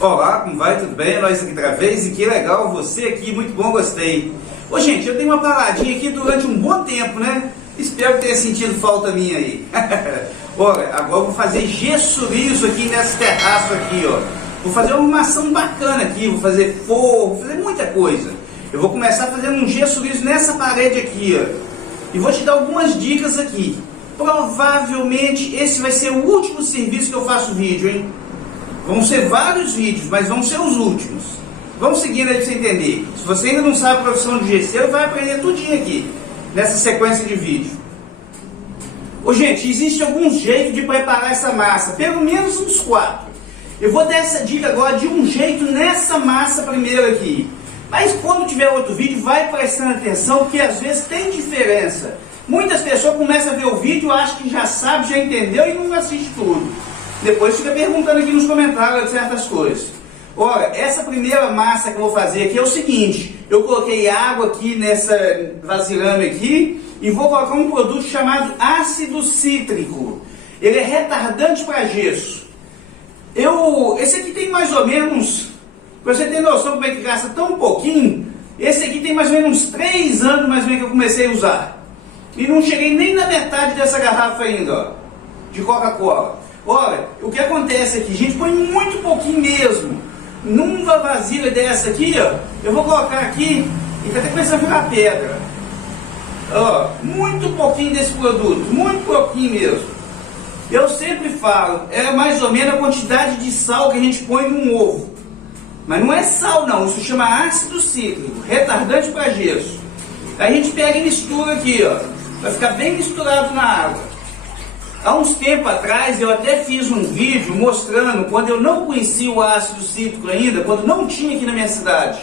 Olá, como vai? Tudo bem? Nós aqui outra vez e que legal você aqui, muito bom, gostei. Ô gente, eu dei uma paradinha aqui durante um bom tempo, né? Espero que tenha sentido falta minha aí. Olha, agora eu vou fazer gesso liso aqui nesse terraço aqui, ó. Vou fazer uma arrumação bacana aqui, vou fazer forro, vou fazer muita coisa. Eu vou começar fazendo um gesso liso nessa parede aqui, ó. E vou te dar algumas dicas aqui. Provavelmente esse vai ser o último serviço que eu faço vídeo, hein? Vão ser vários vídeos, mas vão ser os últimos. Vamos seguindo aí para você entender. Se você ainda não sabe a profissão de gesseiro, vai aprender tudinho aqui, nessa sequência de vídeo. Ô gente, existe algum jeito de preparar essa massa, pelo menos uns 4. Eu vou dar essa dica agora de um jeito nessa massa primeiro aqui. Mas quando tiver outro vídeo, vai prestando atenção, porque às vezes tem diferença. Muitas pessoas começam a ver o vídeo, acham que já sabe, já entendeu e não assiste tudo. Depois fica perguntando aqui nos comentários certas coisas. Olha, essa primeira massa que eu vou fazer aqui é o seguinte. Eu coloquei água aqui nessa vasilhame aqui e vou colocar um produto chamado ácido cítrico. Ele é retardante para gesso. Esse aqui tem mais ou menos, para você ter noção como é que gasta tão pouquinho, esse aqui tem mais ou menos uns 3 anos mais ou menos que eu comecei a usar. E não cheguei nem na metade dessa garrafa ainda, ó, de Coca-Cola. Olha, o que acontece aqui, gente, põe muito pouquinho mesmo. Numa vasilha dessa aqui, ó, eu vou colocar aqui e tá até começando a virar pedra. Ó, muito pouquinho desse produto, muito pouquinho mesmo. Eu sempre falo, é mais ou menos a quantidade de sal que a gente põe num ovo. Mas não é sal não, isso chama ácido cítrico, retardante para gesso. Aí a gente pega e mistura aqui, ó, vai ficar bem misturado na água. Há uns tempos atrás eu até fiz um vídeo mostrando quando eu não conhecia o ácido cítrico ainda, quando não tinha aqui na minha cidade.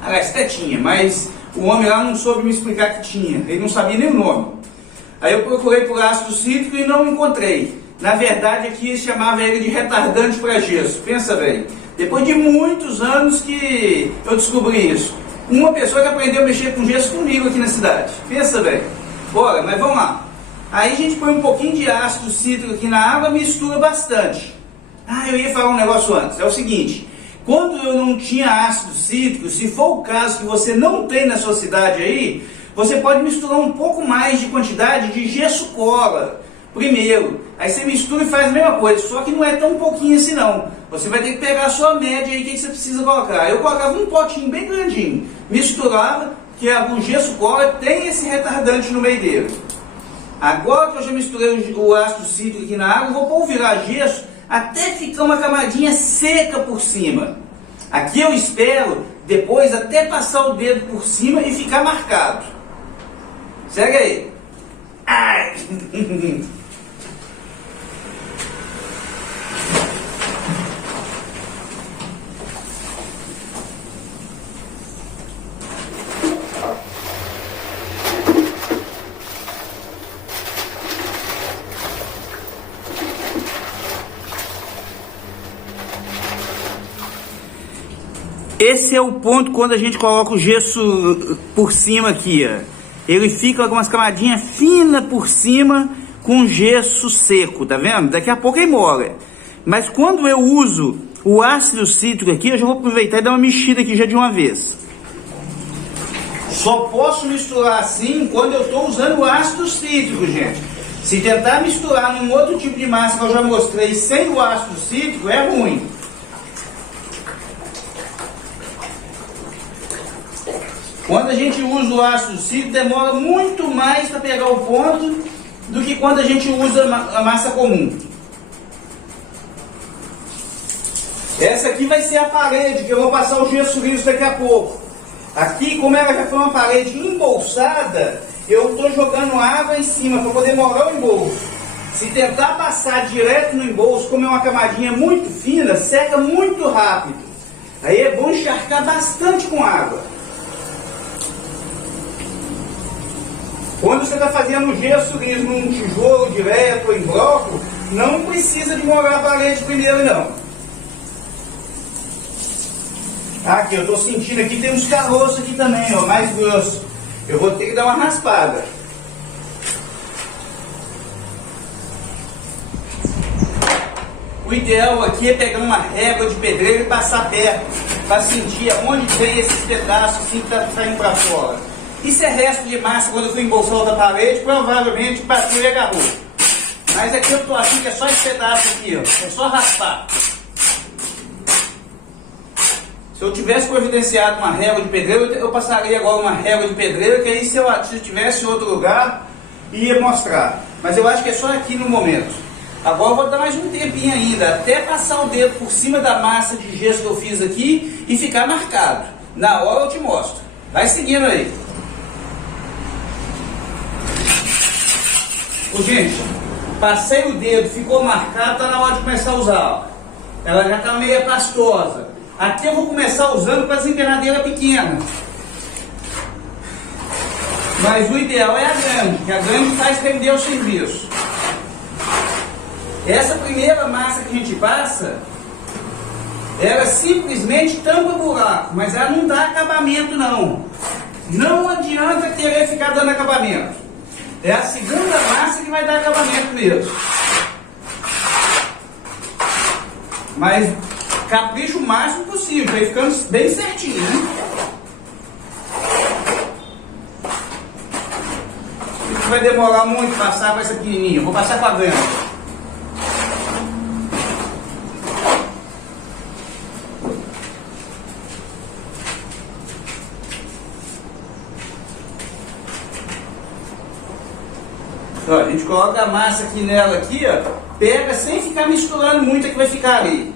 Aliás, até tinha, mas o homem lá não soube me explicar que tinha, ele não sabia nem o nome. Aí eu procurei por ácido cítrico e não encontrei. Na verdade aqui chamava ele de retardante para gesso, pensa bem. Depois de muitos anos que eu descobri isso. Uma pessoa que aprendeu a mexer com gesso comigo aqui na cidade, pensa bem. Bora, mas vamos lá. Aí a gente põe um pouquinho de ácido cítrico aqui na água, mistura bastante. Eu ia falar um negócio antes, é o seguinte. Quando eu não tinha ácido cítrico, se for o caso que você não tem na sua cidade aí, você pode misturar um pouco mais de quantidade de gesso cola primeiro. Aí você mistura e faz a mesma coisa, só que não é tão pouquinho assim não. Você vai ter que pegar a sua média aí, o que você precisa colocar. Eu colocava um potinho bem grandinho, misturava, que o gesso cola tem esse retardante no meio dele. Agora que eu já misturei o ácido cítrico aqui na água, eu vou polvilhar gesso até ficar uma camadinha seca por cima. Aqui eu espero depois até passar o dedo por cima e ficar marcado. Segue aí. Ai! Esse é o ponto quando a gente coloca o gesso por cima aqui, ó. Ele fica com umas camadinhas finas por cima com gesso seco, tá vendo? Daqui a pouco ele molha. Mas quando eu uso o ácido cítrico aqui, eu já vou aproveitar e dar uma mexida aqui já de uma vez. Só posso misturar assim quando eu estou usando o ácido cítrico, gente. Se tentar misturar num outro tipo de massa que eu já mostrei sem o ácido cítrico, é ruim. Quando a gente usa o ácido cítrico, demora muito mais para pegar o ponto do que quando a gente usa a massa comum. Essa aqui vai ser a parede, que eu vou passar o gesso liso daqui a pouco. Aqui, como ela já foi uma parede embolsada, eu estou jogando água em cima para poder molhar o embolso. Se tentar passar direto no embolso, como é uma camadinha muito fina, seca muito rápido. Aí é bom encharcar bastante com água. Quando você está fazendo gesso liso num tijolo direto ou em bloco, não precisa de molhar a parede primeiro não. Aqui, eu estou sentindo aqui, tem uns caroços aqui também, ó, mais grosso. Eu vou ter que dar uma raspada. O ideal aqui é pegar uma régua de pedreiro e passar perto, para sentir aonde vem esses pedaços assim que está saindo para fora. Isso é resto de massa, quando eu fui embolsar outra parede, provavelmente bateu e agarrou. Mas aqui eu estou achando que é só esse pedaço aqui, ó. É só raspar. Se eu tivesse providenciado uma régua de pedreiro, eu passaria agora uma régua de pedreiro, que aí se eu tivesse em outro lugar, ia mostrar. Mas eu acho que é só aqui no momento. Agora eu vou dar mais um tempinho ainda, até passar o dedo por cima da massa de gesso que eu fiz aqui e ficar marcado. Na hora eu te mostro. Vai seguindo aí. Ô, gente, passei o dedo, ficou marcado, está na hora de começar a usar. Ela já está meio pastosa. Aqui eu vou começar usando com as empernadeiras pequenas. Mas o ideal é a grande, que a grande faz render o serviço. Essa primeira massa que a gente passa, ela simplesmente tampa o buraco, mas ela não dá acabamento não. Não adianta querer ficar dando acabamento. É a segunda massa que vai dar acabamento mesmo. Mas capricha o máximo possível, vai ficando bem certinho, né? Isso vai demorar muito passar com essa pequenininha. Vou passar com a grande. Ó, a gente coloca a massa aqui nela aqui, ó, pega sem ficar misturando muito, é que vai ficar ali.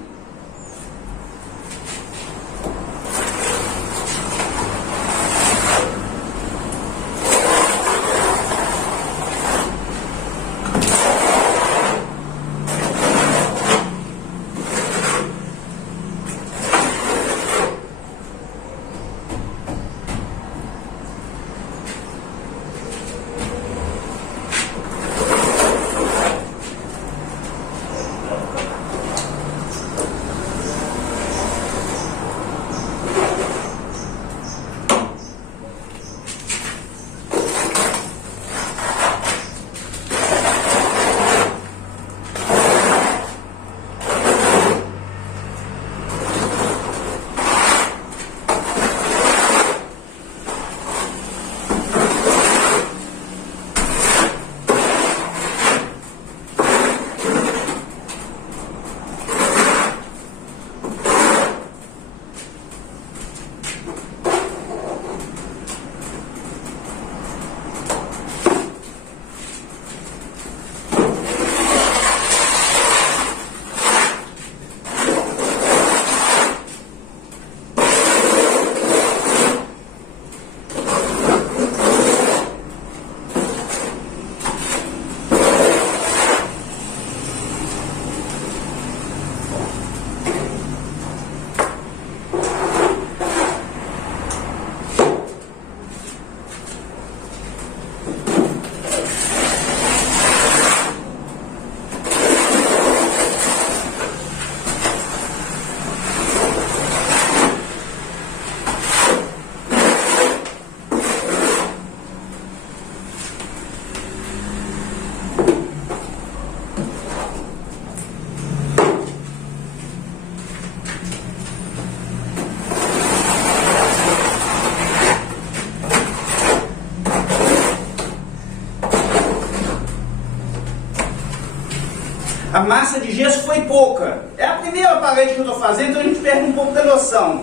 A massa de gesso foi pouca. É a primeira parede que eu estou fazendo, então a gente perde um pouco da noção.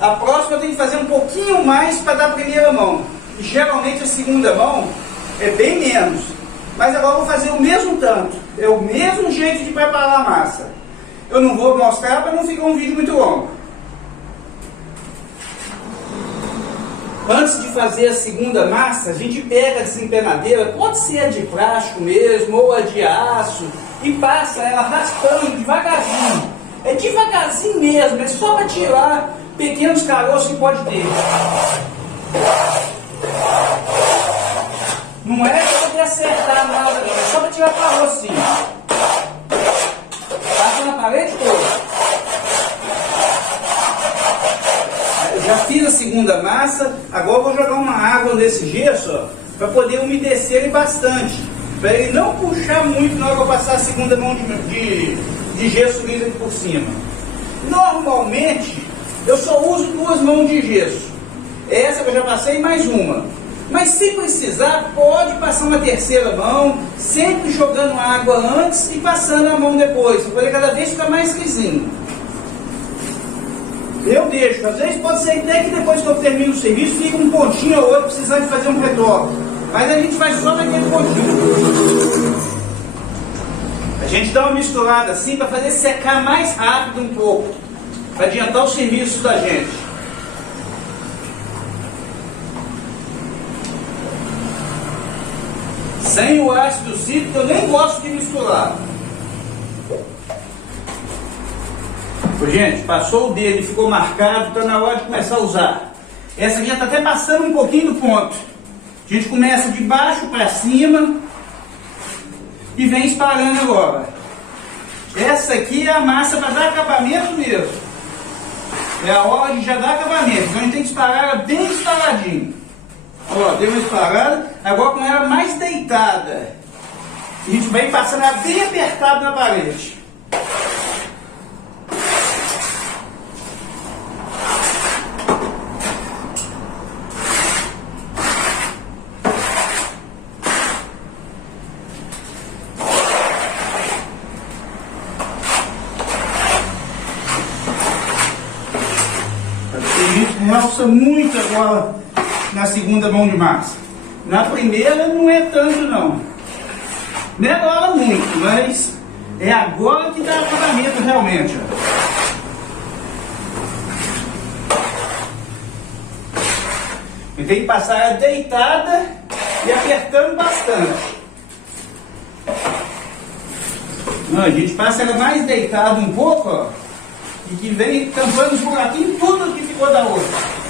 A próxima eu tenho que fazer um pouquinho mais para dar a primeira mão. E geralmente a segunda mão é bem menos. Mas agora eu vou fazer o mesmo tanto. É o mesmo jeito de preparar a massa. Eu não vou mostrar para não ficar um vídeo muito longo. Antes de fazer a segunda massa, a gente pega a desempenadeira, pode ser a de plástico mesmo, ou a de aço, e passa ela raspando devagarzinho. É devagarzinho mesmo, é só para tirar pequenos caroços que pode ter. Não é para poder acertar nada, não, é só para tirar carocinho. Passa na parede toda. Já fiz a segunda massa, agora eu vou jogar uma água nesse gesso, para poder umedecer ele bastante, para ele não puxar muito na hora que eu passar a segunda mão de de gesso liso aqui por cima. Normalmente, eu só uso 2 mãos de gesso. Essa que eu já passei, mais uma. Mas se precisar, pode passar uma terceira mão, sempre jogando água antes e passando a mão depois, para poder cada vez ficar mais lisinho. Eu deixo, às vezes pode ser até que depois que eu termino o serviço, fica um pontinho ou outro precisando de fazer um retoque. Mas a gente faz só naquele pontinho. A gente dá uma misturada assim para fazer secar mais rápido um pouco, para adiantar o serviço da gente. Sem o ácido cítrico eu nem gosto de misturar. Gente, passou o dedo e ficou marcado, está na hora de começar a usar. Essa aqui já está até passando um pouquinho do ponto. A gente começa de baixo para cima e vem espalhando agora. Essa aqui é a massa para dar acabamento mesmo. É a hora de já dar acabamento. Então a gente tem que espalhar ela bem espalhadinho. Ó, deu uma espalhada, agora com ela mais deitada. A gente vai passando ela bem apertada na parede. Realça muito agora na segunda mão de massa. Na primeira não é tanto não. Melhora muito, mas é agora que dá acabamento realmente. E tem que passar ela deitada e apertando bastante. Não, a gente passa ela mais deitada um pouco, ó. E que vem tampando os buraquinhos, tudo que ficou da outra.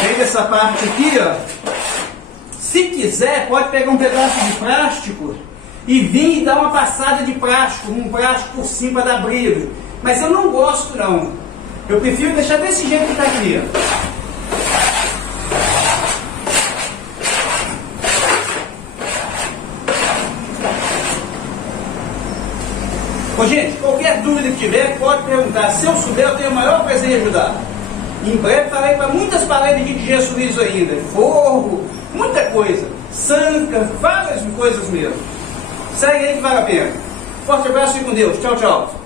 Pega essa parte aqui, ó. Se quiser, pode pegar um pedaço de plástico e vir e dar uma passada de plástico, um plástico por cima para dar brilho. Mas eu não gosto não. Eu prefiro deixar desse jeito que está aqui, ó. Ô, gente, qualquer dúvida que tiver, pode perguntar. Se eu souber, eu tenho o maior prazer em ajudar. Em breve farei para muitas paredes aqui de gesso liso ainda. Forro, muita coisa. Sanca, várias coisas mesmo. Segue aí que vale a pena. Forte abraço e com Deus. Tchau, tchau.